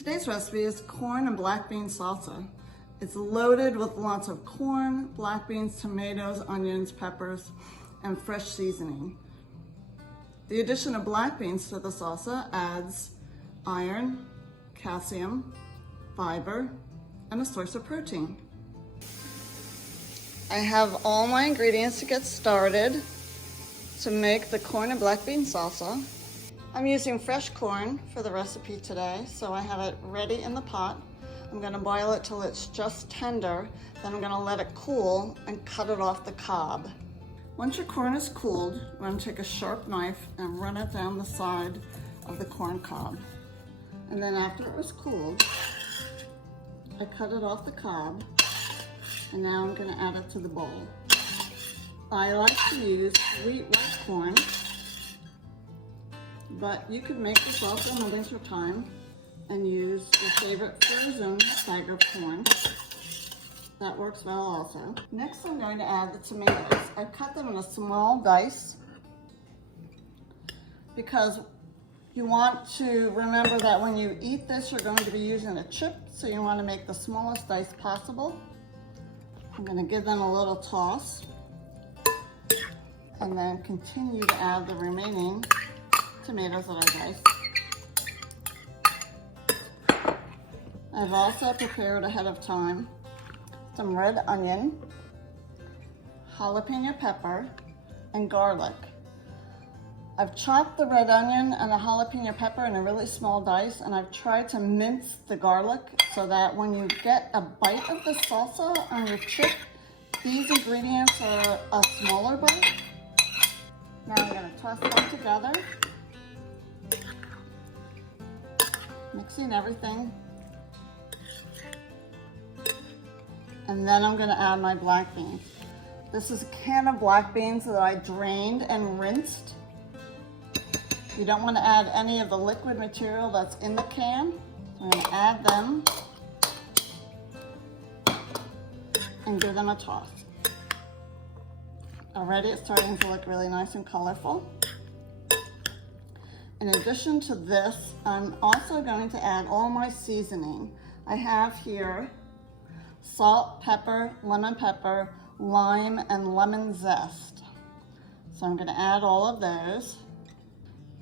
Today's recipe is corn and black bean salsa. It's loaded with lots of corn, black beans, tomatoes, onions, peppers, and fresh seasoning. The addition of black beans to the salsa adds iron, calcium, fiber, and a source of protein. I have all my ingredients to get started to make the corn and black bean salsa. I'm using fresh corn for the recipe today, so I have it ready in the pot. I'm gonna boil it till it's just tender, then I'm gonna let it cool and cut it off the cob. Once your corn is cooled, I'm gonna take a sharp knife and run it down the side of the corn cob. And then after it was cooled, I cut it off the cob, and now I'm gonna add it to the bowl. I like to use sweet white corn, but you could make this also in the winter time and use your favorite frozen bag of corn. That works well also. Next, I'm going to add the tomatoes. I cut them in a small dice because you want to remember that when you eat this, you're going to be using a chip, so you want to make the smallest dice possible. I'm going to give them a little toss and then continue to add the remaining tomatoes that I diced. I've also prepared ahead of time some red onion, jalapeno pepper, and garlic. I've chopped the red onion and the jalapeno pepper in a really small dice, and I've tried to mince the garlic so that when you get a bite of the salsa on your chip, these ingredients are a smaller bite. Now I'm going to toss them together, mixing everything. And then I'm going to add my black beans. This is a can of black beans that I drained and rinsed. You don't want to add any of the liquid material that's in the can. So I'm going to add them and give them a toss. Already it's starting to look really nice and colorful. In addition to this, I'm also going to add all my seasoning. I have here salt, pepper, lemon pepper, lime, and lemon zest. So I'm going to add all of those.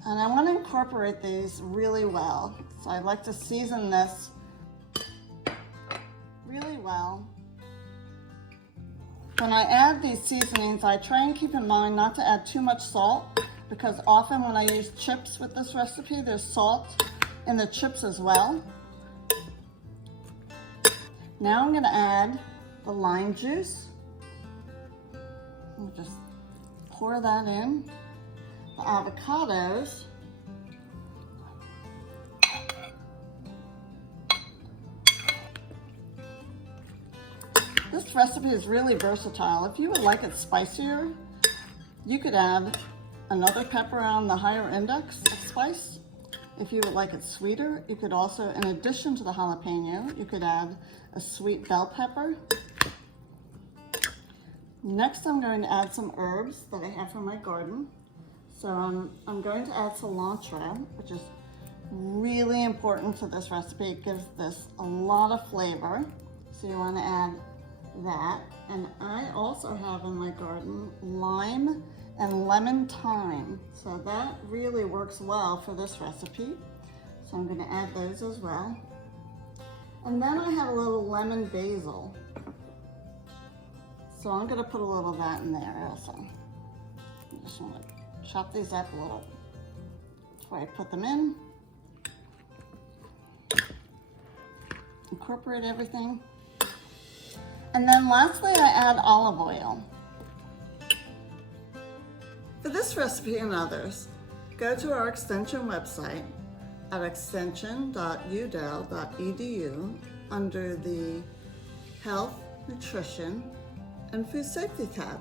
And I want to incorporate these really well. So I like to season this really well. When I add these seasonings, I try and keep in mind not to add too much salt, because often when I use chips with this recipe, there's salt in the chips as well. Now I'm going to add the lime juice. I'll just pour that in. The avocados. This recipe is really versatile. If you would like it spicier, you could add another pepper on the higher index of spice. If you would like it sweeter, you could also, in addition to the jalapeno, you could add a sweet bell pepper. Next, I'm going to add some herbs that I have from my garden. So I'm going to add cilantro, which is really important to this recipe. It gives this a lot of flavor. So you want to add that. And I also have in my garden lime and lemon thyme. So that really works well for this recipe. So I'm going to add those as well. And then I have a little lemon basil. So I'm going to put a little of that in there also. I just want to chop these up a little before I put them in. Incorporate everything. And then lastly, I add olive oil. For this recipe and others, go to our extension website at extension.udel.edu under the Health, Nutrition, and Food Safety tab.